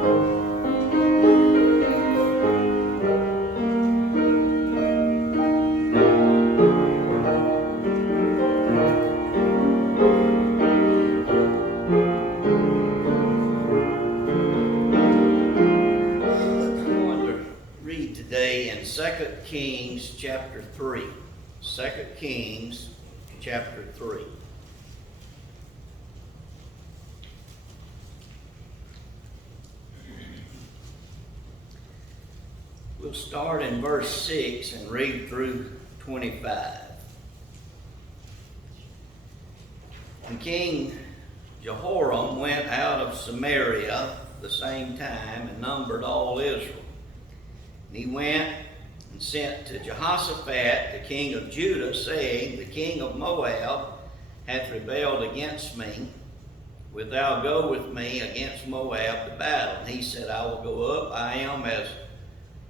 2 Kings chapter 3. 2 Kings chapter 3. We'll start in verse 6 and read through 25. And King Jehoram went out of Samaria the same time and numbered all Israel. And he went and sent to Jehoshaphat, the king of Judah, saying, The king of Moab hath rebelled against me. Wilt thou go with me against Moab to battle? And he said, I will go up. I am as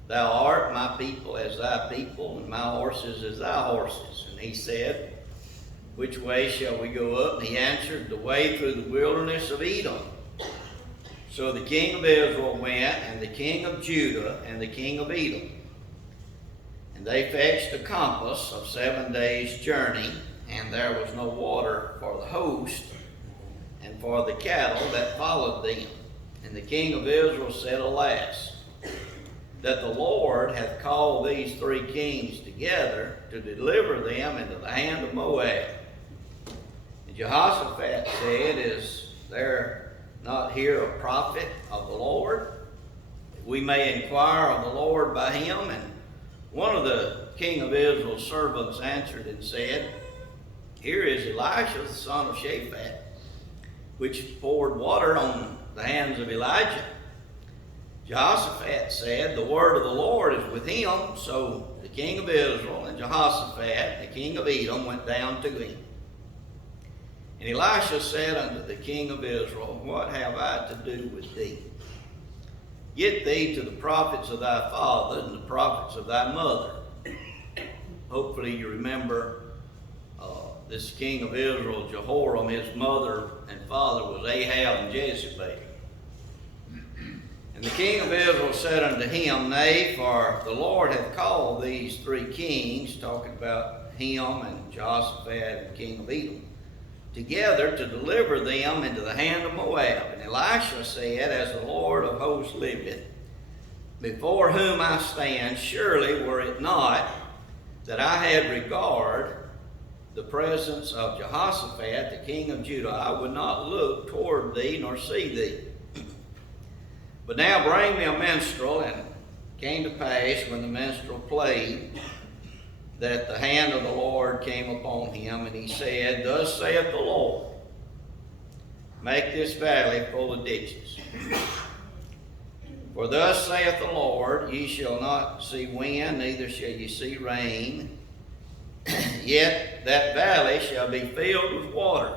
thou art, my people as thy people, and my horses as thy horses. And he said, Which way shall we go up? And he answered, The way through the wilderness of Edom. So the king of Israel went, and the king of Judah, and the king of Edom. And they fetched a compass of 7 days' journey, and there was no water for the host, and for the cattle that followed them. And the king of Israel said, Alas, that the Lord hath called these 3 kings together to deliver them into the hand of Moab. And Jehoshaphat said, Is there not here a prophet of the Lord, that we may inquire of the Lord by him? And one of the king of Israel's servants answered and said, Here is Elisha, the son of Shaphat, which poured water on the hands of Elijah. Jehoshaphat said, The word of the Lord is with him. So the king of Israel and Jehoshaphat, the king of Edom, went down to him. And Elisha said unto the king of Israel, What have I to do with thee? Get thee to the prophets of thy father and the prophets of thy mother. Hopefully you remember this king of Israel, Jehoram, his mother and father was Ahab and Jezebel. And the king of Israel said unto him, Nay, for the Lord hath called these 3 kings, talking about him and Jehoshaphat and king of Edom, together to deliver them into the hand of Moab. And Elisha said, As the Lord of hosts liveth, before whom I stand, surely were it not that I had regard the presence of Jehoshaphat, the king of Judah, I would not look toward thee nor see thee. But now bring me a minstrel. And it came to pass, when the minstrel played, that the hand of the Lord came upon him, and he said, Thus saith the Lord, Make this valley full of ditches. For thus saith the Lord, Ye shall not see wind, neither shall ye see rain, yet that valley shall be filled with water,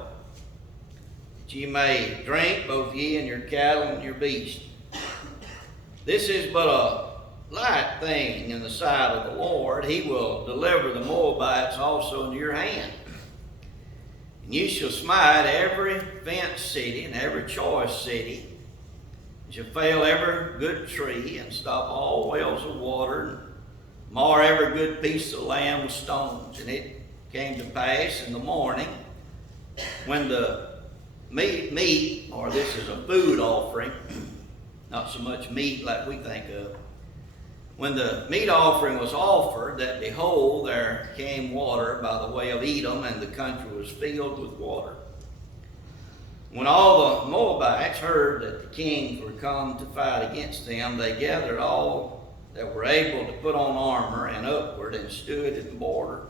that ye may drink, both ye and your cattle and your beasts. This is but a light thing in the sight of the Lord. He will deliver the Moabites also into your hand. And you shall smite every fenced city and every choice city, and shall fell every good tree, and stop all wells of water, and mar every good piece of land with stones. And it came to pass in the morning, when the meat, or this is a food offering, not so much meat like we think of, when the meat offering was offered, that behold, there came water by the way of Edom, and the country was filled with water. When all the Moabites heard that the kings were come to fight against them, they gathered all that were able to put on armor and upward, and stood in the border.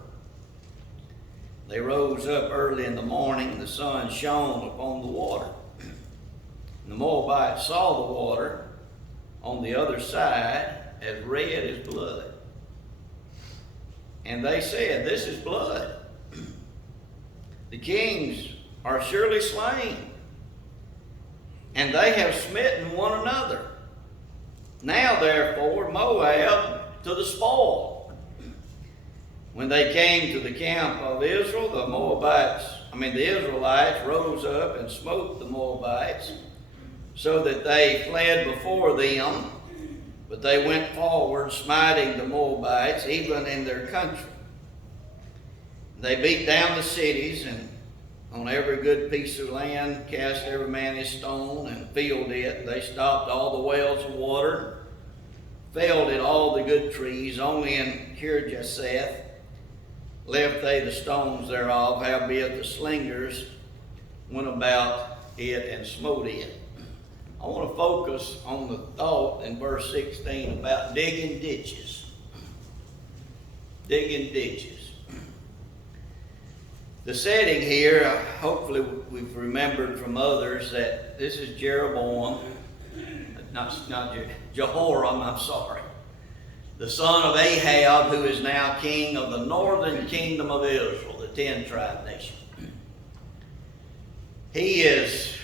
They rose up early in the morning, and the sun shone upon the water. And the Moabites saw the water on the other side as red as blood. And they said, This is blood. The kings are surely slain, and they have smitten one another. Now therefore Moab to the spoil. When they came to the camp of Israel, the Israelites rose up and smote the Moabites so that they fled before them, but they went forward, smiting the Moabites, even in their country. They beat down the cities, and on every good piece of land cast every man his stone, and filled it. They stopped all the wells of water, felled at all the good trees. Only in Kirjaseth left they the stones thereof, howbeit the slingers went about it and smote it. I want to focus on the thought in verse 16 about digging ditches. Digging ditches. The setting here, hopefully we've remembered from others that this is Jeroboam, Jehoram, the son of Ahab, who is now king of the northern kingdom of Israel, the 10-tribe nation. He is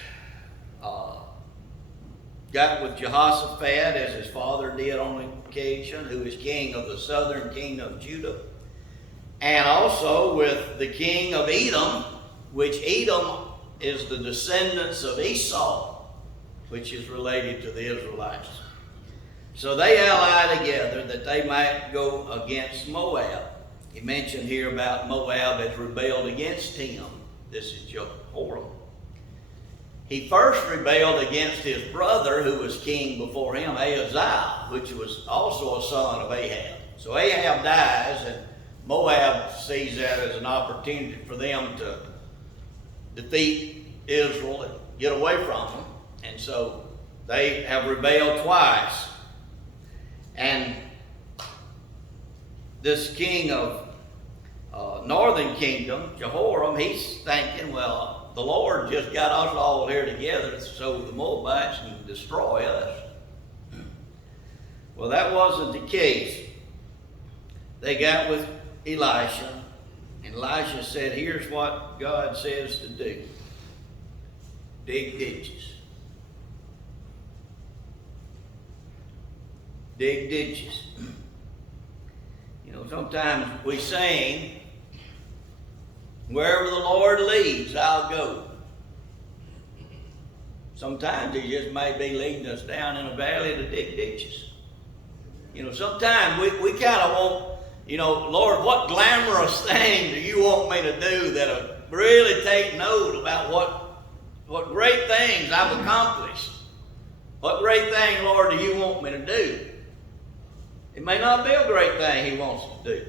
got with Jehoshaphat, as his father did on occasion, who is king of the southern kingdom of Judah, and also with the king of Edom, which Edom is the descendants of Esau, which is related to the Israelites. So they ally together that they might go against Moab. He mentioned here about Moab has rebelled against him. This is Jehoram. He first rebelled against his brother, who was king before him, Ahaziah, which was also a son of Ahab. So Ahab dies, and Moab sees that as an opportunity for them to defeat Israel and get away from them. And so they have rebelled twice. And this king of northern kingdom, Jehoram, he's thinking, well, the Lord just got us all here together so the Moabites can destroy us. Well, that wasn't the case. They got with Elisha, and Elisha said, here's what God says to do. Dig ditches. Dig ditches. You know, sometimes we sing, wherever the Lord leads, I'll go. Sometimes He just may be leading us down in a valley to dig ditches. You know, sometimes we kind of want, you know, Lord, what glamorous thing do you want me to do that'll really take note about what great things I've accomplished? What great thing, Lord, do you want me to do? It may not be a great thing He wants us to do.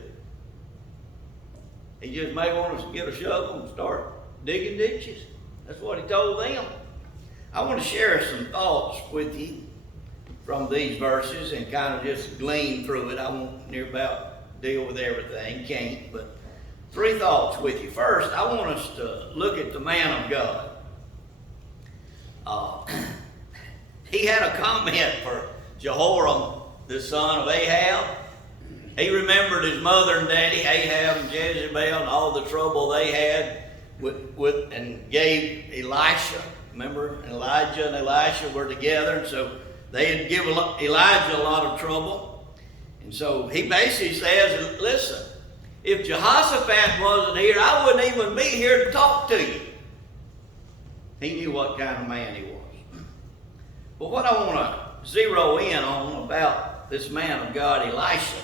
He just may want us to get a shovel and start digging ditches. That's what He told them. I want to share some thoughts with you from these verses and kind of just glean through it. I won't near about deal with everything, can't, but 3 thoughts with you. First, I want us to look at the man of God. He had a comment for Jehoram, the son of Ahab. He remembered his mother and daddy, Ahab and Jezebel, and all the trouble they had with and gave Elisha. Remember, Elijah and Elisha were together, and so they had given Elijah a lot of trouble. And so he basically says, listen, if Jehoshaphat wasn't here, I wouldn't even be here to talk to you. He knew what kind of man he was. But what I want to zero in on about this man of God, Elisha,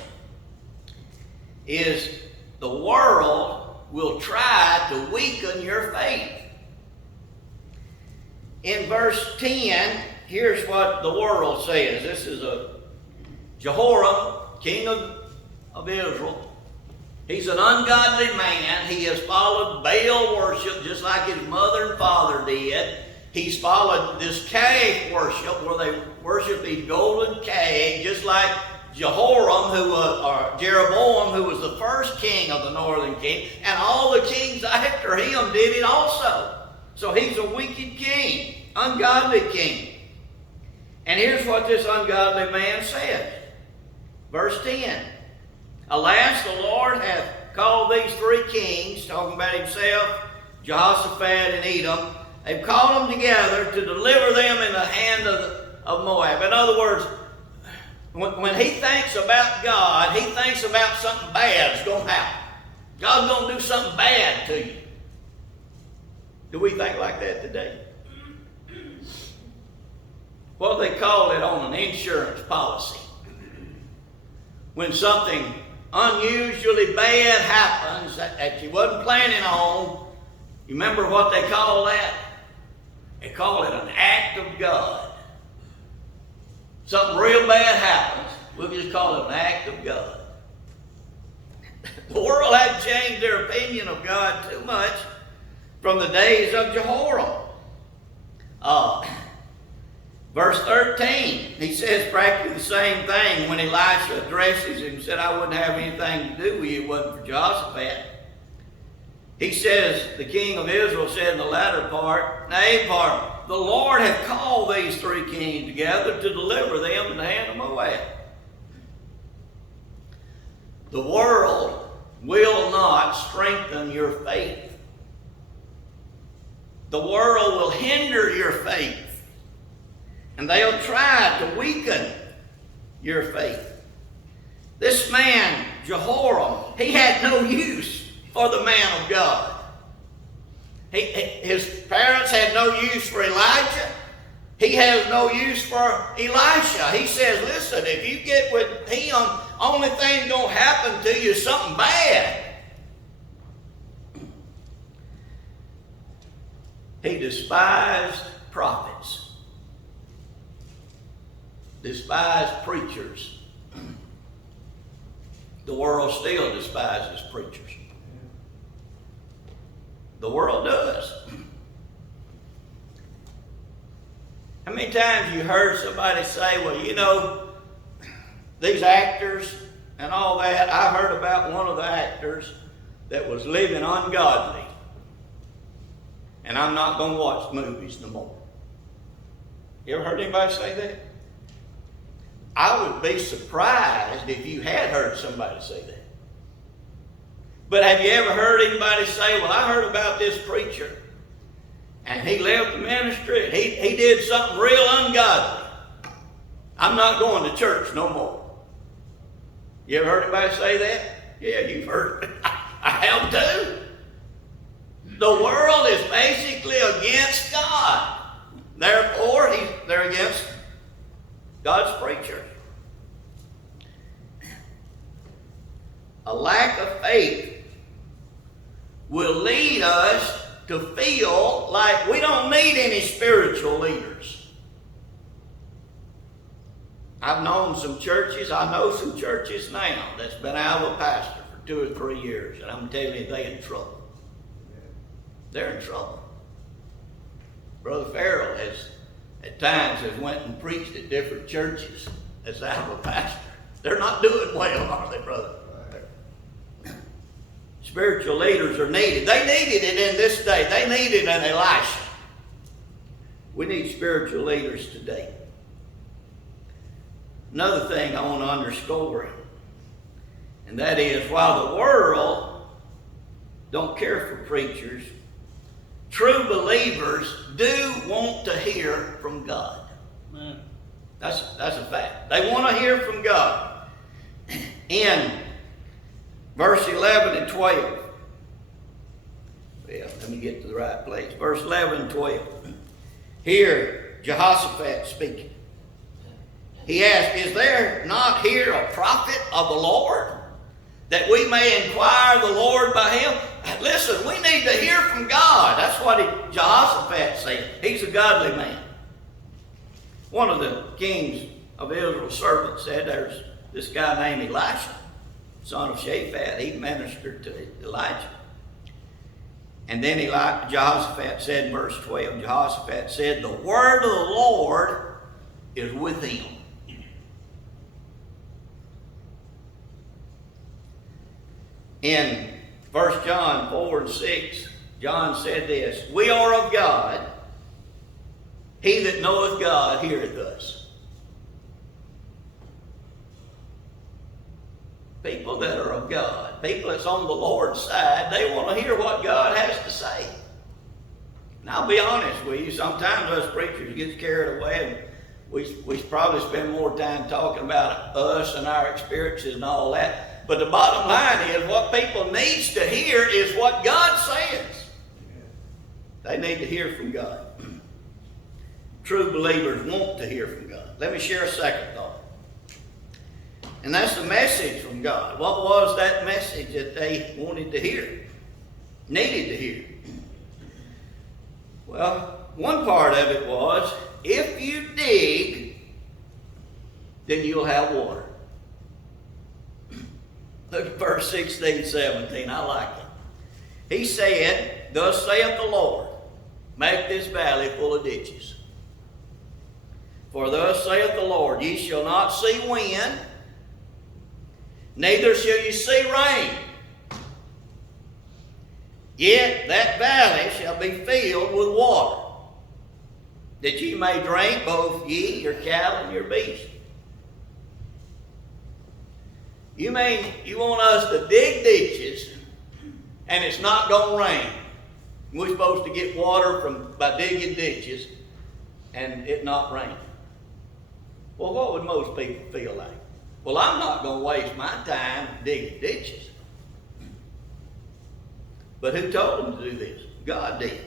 is the world will try to weaken your faith. In verse 10, here's what the world says. This is a Jehoram, king of Israel. He's an ungodly man. He has followed Baal worship just like his mother and father did. He's followed this calf worship where they worship these golden calves, just like Jehoram, or Jeroboam, who was the first king of the northern king, and all the kings after him did it also. So he's a wicked king, ungodly king. And here's what this ungodly man says. Verse 10. Alas, the Lord hath called these 3 kings, talking about himself, Jehoshaphat, and Edom. They've called them together to deliver them in the hand of Moab. In other words, when he thinks about God, he thinks about something bad's going to happen. God's going to do something bad to you. Do we think like that today? what they call it on an insurance policy. When something unusually bad happens that you wasn't planning on, you remember what they call that? They call it an act of God. Something real bad happens, we'll just call it an act of God. The world had changed their opinion of God too much from the days of Jehoram. Verse 13, he says practically the same thing when Elisha addresses him and said, I wouldn't have anything to do with you if it wasn't for Jehoshaphat. He says, the king of Israel said in the latter part, the Lord hath called these three kings together to deliver them in the hand of Moab. The world will not strengthen your faith. The world will hinder your faith. And they'll try to weaken your faith. This man, Jehoram, he had no use for the man of God. His parents had no use for Elijah. He has no use for Elisha. He says, listen, if you get with him, only thing going to happen to you is something bad. He despised prophets. Despised preachers. The world still despises preachers. The world does. How many times you heard somebody say, well, you know, these actors and all that, I heard about one of the actors that was living ungodly. And I'm not going to watch movies no more. You ever heard anybody say that? I would be surprised if you had heard somebody say that. But have you ever heard anybody say, well, I heard about this preacher, and he left the ministry, and he did something real ungodly. I'm not going to church no more. You ever heard anybody say that? Yeah, you've heard it. I have too. The world is basically against God. Therefore, they're against God's preacher. A lack of faith will lead us to feel like we don't need any spiritual leaders. I've known some churches, I know some churches now that's been out of a pastor for 2 or 3 years, and I'm telling you, they're in trouble. They're in trouble. Brother Farrell has, at times, went and preached at different churches as out of a pastor. They're not doing well, are they, brother? Spiritual leaders are needed. They needed it in this day. They needed an Elisha. We need spiritual leaders today. Another thing I want to underscore, and that is, while the world don't care for preachers, true believers do want to hear from God. That's a fact. They want to hear from God. In verse 11 and 12. Well, let me get to the right place. Verse 11 and 12. Here, Jehoshaphat speaking. He asked, is there not here a prophet of the Lord, that we may inquire the Lord by him? Listen, we need to hear from God. That's what Jehoshaphat said. He's a godly man. One of the kings of Israel's servants said, there's this guy named Elisha, son of Shaphat. He ministered to Elijah. And then Jehoshaphat said in verse 12, Jehoshaphat said, the word of the Lord is with him. In 1 John 4 and 6, John said this, we are of God. He that knoweth God heareth us. People that are of God, people that's on the Lord's side, they want to hear what God has to say. And I'll be honest with you, sometimes us preachers get carried away, and we probably spend more time talking about us and our experiences and all that. But the bottom line is, what people needs to hear is what God says. They need to hear from God. true believers want to hear from God. Let me share a second thought. And that's the message from God. What was that message that they wanted to hear? Needed to hear? Well, one part of it was, if you dig, then you'll have water. Look at verse 16, 17. I like it. He said, thus saith the Lord, make this valley full of ditches. For thus saith the Lord, ye shall not see wind, neither shall ye see rain. Yet that valley shall be filled with water, that ye may drink, both ye, your cattle, and your beasts. You mean you want us to dig ditches and it's not going to rain? We're supposed to get water by digging ditches and it not raining. Well, what would most people feel like? Well, I'm not going to waste my time digging ditches. But who told them to do this? God did.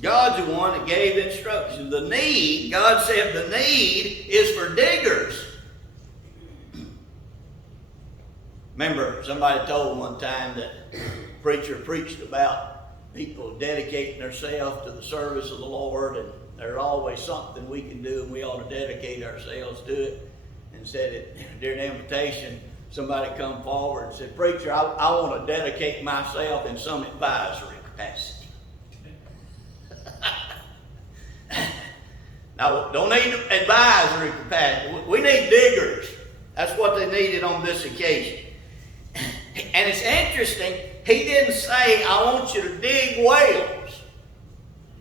God's the one that gave the instructions. The need, God said the need is for diggers. Remember, somebody told one time that a preacher preached about people dedicating themselves to the service of the Lord, and there's always something we can do, and we ought to dedicate ourselves to it. And said it during the invitation, somebody come forward and said, preacher, I want to dedicate myself in some advisory capacity. Now, don't need advisory capacity. We need diggers. That's what they needed on this occasion. And it's interesting, he didn't say, I want you to dig wells.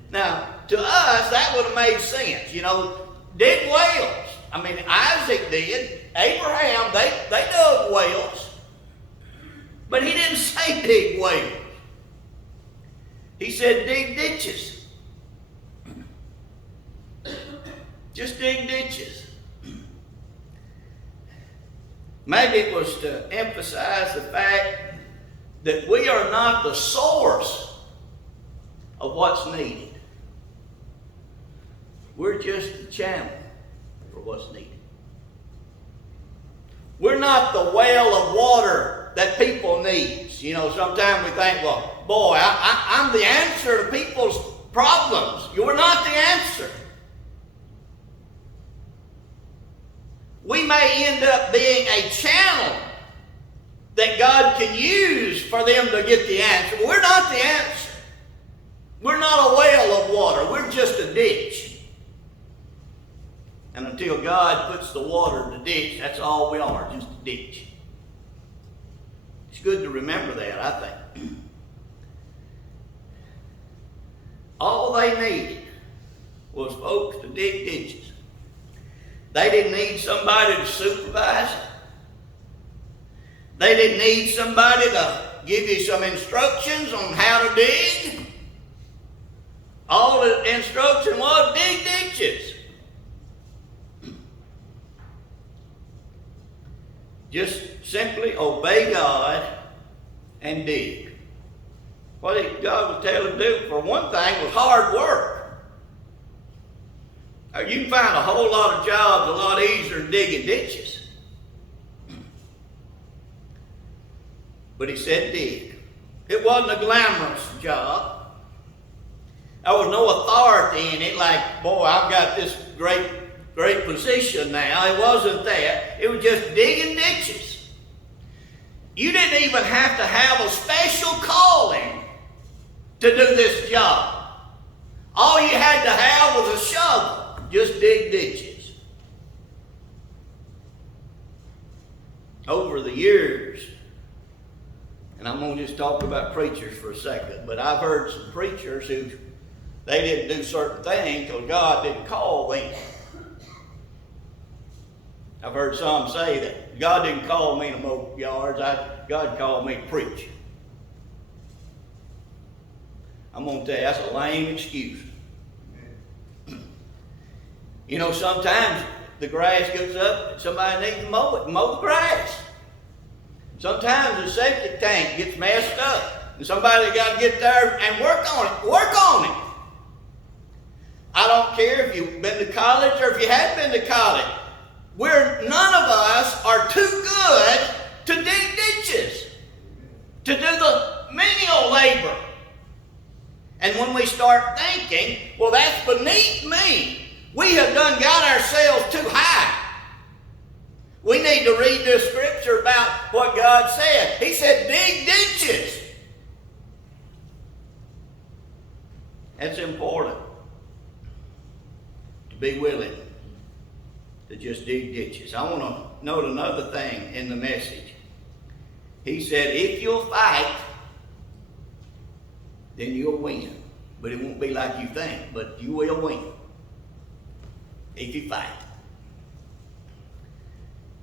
Now, to us, that would have made sense. You know, dig wells. I mean, Isaac did. Abraham, they dug wells. But he didn't say dig wells. He said dig ditches. Just dig ditches. Maybe it was to emphasize the fact that we are not the source of what's needed. We're just the channel for what's needed. We're not the well of water that people need. You know, sometimes we think, well, boy, I'm the answer to people's problems. You're not the answer. We may end up being a channel that God can use for them to get the answer. We're not the answer. We're not a well of water. We're just a ditch. And until God puts the water in the ditch, that's all we are, just a ditch. It's good to remember that, I think. All they needed was folks to dig ditches. They didn't need somebody to supervise it. They didn't need somebody to give you some instructions on how to dig. All the instruction was dig ditches. Just simply obey God and dig. What God was telling them to do, for one thing, was hard work. You can find a whole lot of jobs a lot easier than digging ditches. But he said dig. It wasn't a glamorous job. There was no authority in it like, boy, I've got this great position now. It wasn't that. It was just digging ditches. You didn't even have to have a special calling to do this job. All you had to have was a shovel. Just dig ditches. Over the years, and I'm going to just talk about preachers for a second, but I've heard some preachers who, they didn't do certain things because God didn't call them. I've heard some say that God didn't call me to mow yards, God called me to preach. I'm going to tell you, that's a lame excuse. You know, sometimes the grass goes up and somebody needs to mow the grass. Sometimes the septic tank gets messed up and somebody's got to get there and work on it. Work on it. I don't care if you've been to college or if you hadn't been to college. None of us are too good to dig ditches, to do the menial labor. And when we start thinking, well, that's beneath me, we have got ourselves too high. We need to read this scripture about what God said. He said, dig ditches. That's important. To be willing to just dig ditches. I want to note another thing in the message. He said, if you'll fight, then you'll win. But it won't be like you think, but you will win. If you fight.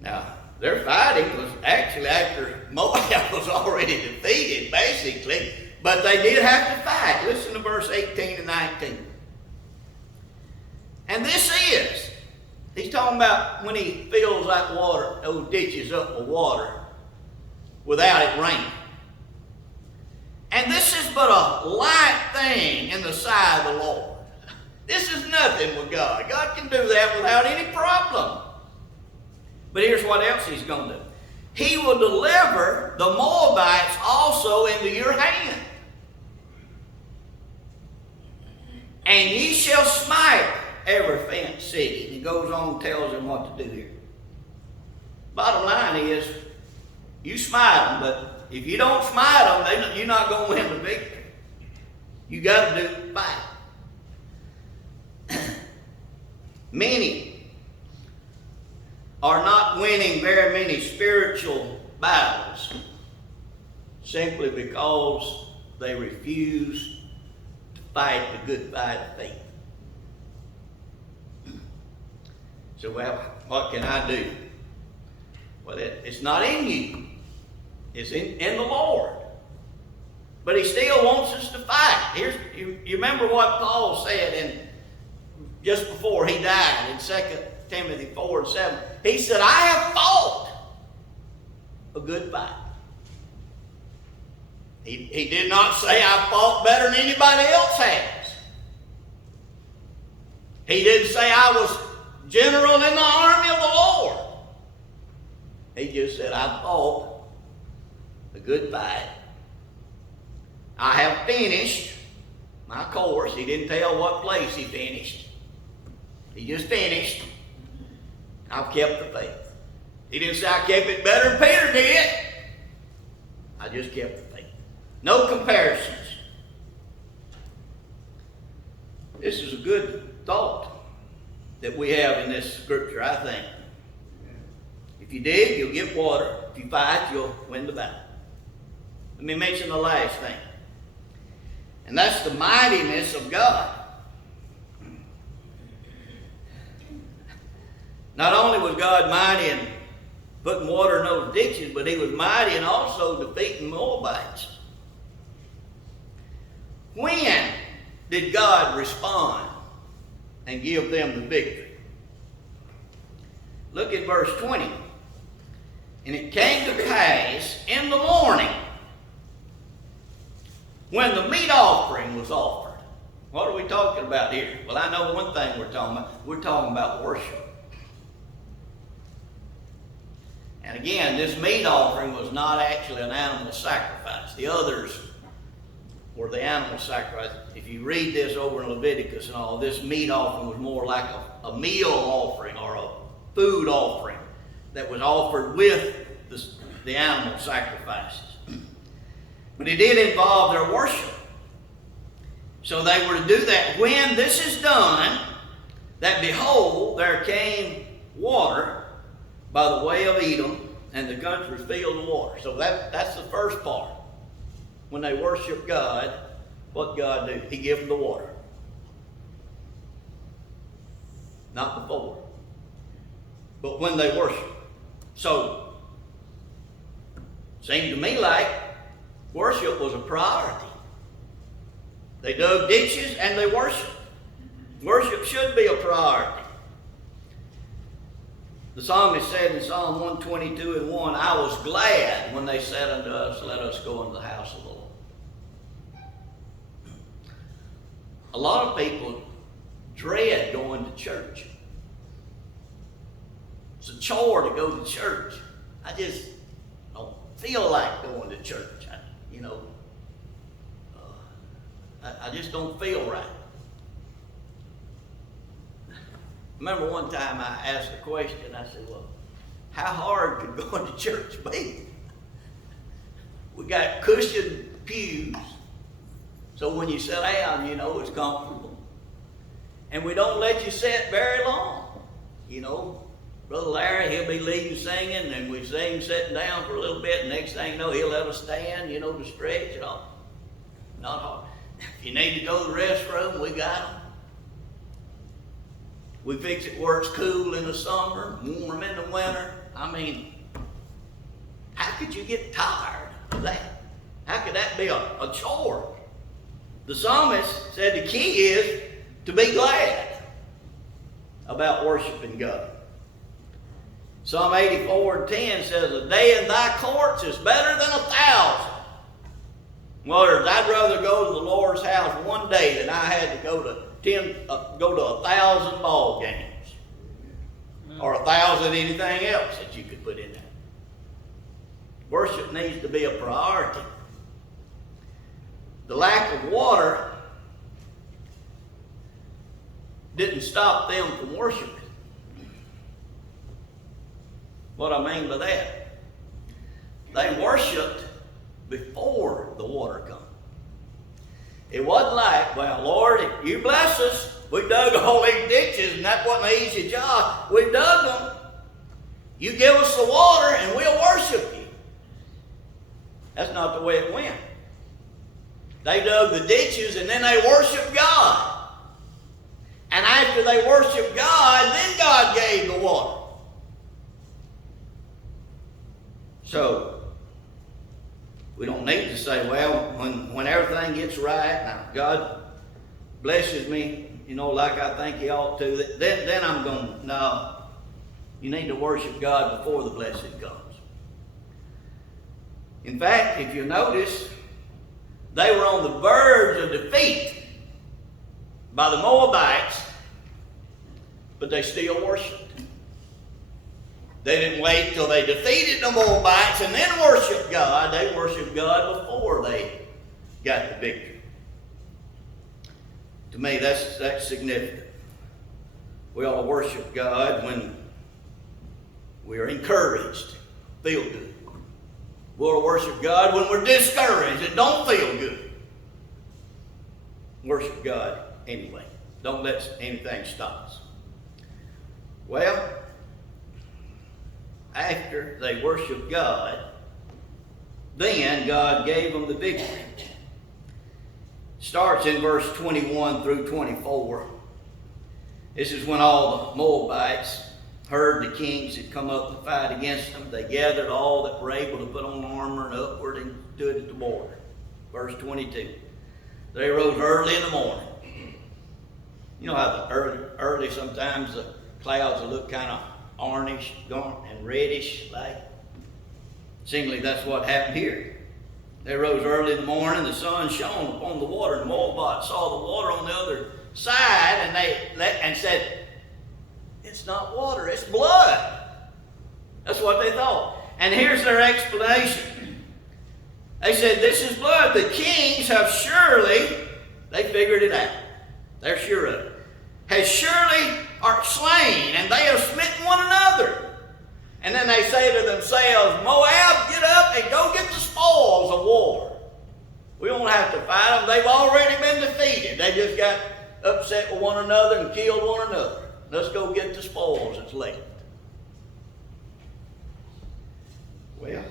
Now, their fighting was actually after Moab was already defeated, basically. But they did have to fight. Listen to verse 18 and 19. And this is, he's talking about when he fills that water, those ditches up with water, without it raining. And this is but a light thing in the sight of the Lord. This is nothing with God. God can do that without any problem. But here's what else he's going to do. He will deliver the Moabites also into your hand. And ye shall smite every fenced city. He goes on and tells them what to do here. Bottom line is, you smite them, but if you don't smite them, you're not going to win the victory. You got to do fight. Many are not winning very many spiritual battles simply because they refuse to fight the good fight of faith. So, well, what can I do? Well, it's not in you. It's in the Lord. But he still wants us to fight. You remember what Paul said just before he died in 2 Timothy 4 and 7. He said, I have fought a good fight. He did not say I fought better than anybody else has. He didn't say I was general in the army of the Lord. He just said, I fought a good fight. I have finished my course. He didn't tell what place he finished. He just finished. I've kept the faith. He didn't say I kept it better than Peter did. I just kept the faith. No comparisons. This is a good thought that we have in this scripture, I think. If you dig, you'll get water. If you fight, you'll win the battle. Let me mention the last thing. And that's the mightiness of God. Not only was God mighty in putting water in those ditches, but he was mighty in also defeating Moabites. When did God respond and give them the victory? Look at verse 20. And it came to pass in the morning when the meat offering was offered. What are we talking about here? Well, I know one thing we're talking about. We're talking about worship. And again, this meat offering was not actually an animal sacrifice. The others were the animal sacrifice. If you read this over in Leviticus and all, this meat offering was more like a meal offering or a food offering that was offered with the animal sacrifices. But it did involve their worship. So they were to do that. When this is done, that behold, there came water by the way of Edom, and the country was filled with water. So that's the first part. When they worship God, what God do? He give them the water. Not before. But when they worship. So, seemed to me like worship was a priority. They dug ditches and they worshiped. Worship should be a priority. The psalmist said in Psalm 122 and 1, I was glad when they said unto us, let us go into the house of the Lord. A lot of people dread going to church. It's a chore to go to church. I just don't feel like going to church. I just don't feel right. I remember one time I asked a question. I said, well, how hard could going to church be? We got cushioned pews, so when you sit down, it's comfortable. And we don't let you sit very long. Brother Larry, he'll be leading singing, and we sing sitting down for a little bit, and next thing you know, he'll let us stand, to stretch and all. Not hard. If you need to go to the restroom, we got them. We fix it where it's cool in the summer, warm in the winter. I mean, how could you get tired of that? How could that be a chore? The psalmist said the key is to be glad about worshiping God. Psalm 84:10 says, a day in thy courts is better than 1,000. In other words, I'd rather go to the Lord's house one day than I had to go to 1,000 ball games. Or 1,000 anything else that you could put in there. Worship needs to be a priority. The lack of water didn't stop them from worshiping. What I mean by that, they worshiped before the water come. It wasn't like, well, Lord, if you bless us, we dug all these ditches and that wasn't an easy job. We dug them. You give us the water and we'll worship you. That's not the way it went. They dug the ditches and then they worshiped God. And after they worshiped God, then God gave the water. So, we don't need to say, well, when everything gets right, now God blesses me, like I think He ought to, then I'm going, no. You need to worship God before the blessing comes. In fact, if you notice, they were on the verge of defeat by the Moabites, but they still worshiped. They didn't wait till they defeated the Moabites and then worshiped God. They worshiped God before they got the victory. To me, that's significant. We ought to worship God when we are encouraged, feel good. We ought to worship God when we're discouraged and don't feel good. Worship God anyway. Don't let anything stop us. Well, after they worshiped God, then God gave them the victory. Starts in verse 21 through 24. This is when all the Moabites heard the kings had come up to fight against them. They gathered all that were able to put on armor and upward and stood at the border. Verse 22. They rose early in the morning. You know how early sometimes the clouds will look kind of orangish and reddish like. Seemingly that's what happened here. They rose early in the morning, the sun shone upon the water, and the Moabites saw the water on the other side, and said, it's not water, it's blood. That's what they thought. And here's their explanation. They said, this is blood. The kings have surely, they figured it out. They're sure of it. Has surely are slain, and they have smitten one another. And then they say to themselves, Moab, get up and go get the spoils of war. We don't have to fight them. They've already been defeated. They just got upset with one another and killed one another. Let's go get the spoils that's left. Well,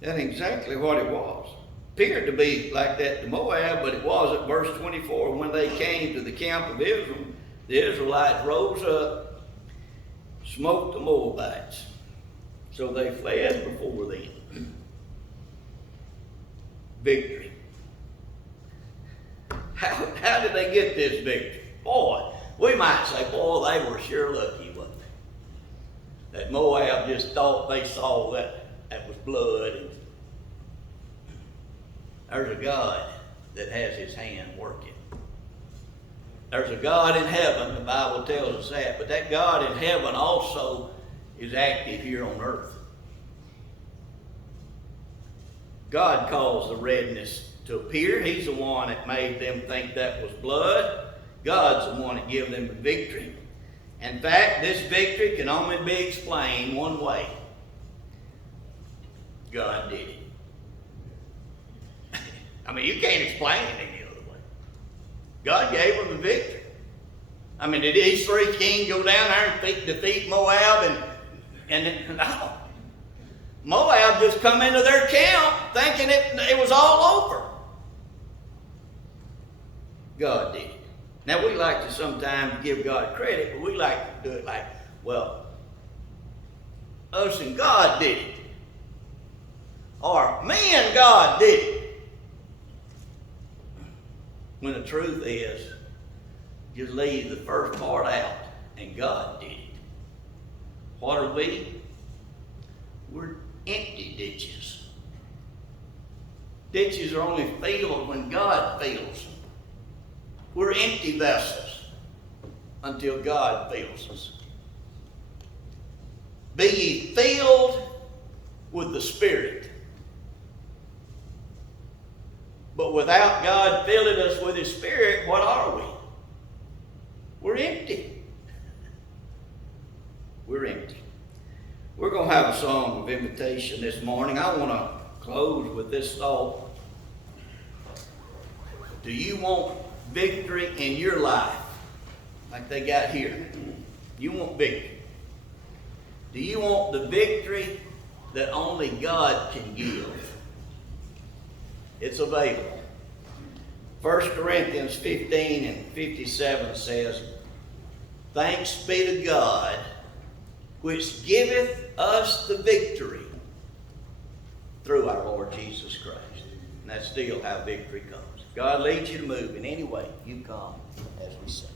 that's exactly what it was. Appeared to be like that to Moab, but it was at verse 24. When they came to the camp of Israel, the Israelites rose up, smote the Moabites. So they fled before them. Victory. How did they get this victory? Boy, we might say, boy, they were sure lucky, wasn't they? That Moab just thought they saw that was blood. And there's a God that has his hand working. There's a God in heaven, the Bible tells us that, but that God in heaven also is active here on earth. God caused the redness to appear. He's the one that made them think that was blood. God's the one that gave them the victory. In fact, this victory can only be explained one way. God did it. I mean, you can't explain it any other way. God gave them the victory. I mean, did these three kings go down there and defeat Moab? And no. Moab just come into their camp thinking it was all over. God did it. Now, we like to sometimes give God credit, but we like to do it like, well, us and God did it. Or me and God did it. When the truth is, just leave the first part out, and God did it. What are we? We're empty ditches. Ditches are only filled when God fills them. We're empty vessels until God fills us. Be ye filled with the Spirit. But without God filling us with His Spirit, what are we? We're empty. We're empty. We're going to have a song of invitation this morning. I want to close with this thought. Do you want victory in your life like they got here? You want victory. Do you want the victory that only God can give? It's available. 1 Corinthians 15 and 57 says, "Thanks be to God, which giveth us the victory through our Lord Jesus Christ." And that's still how victory comes. God leads you to move in any way. You come as we sing.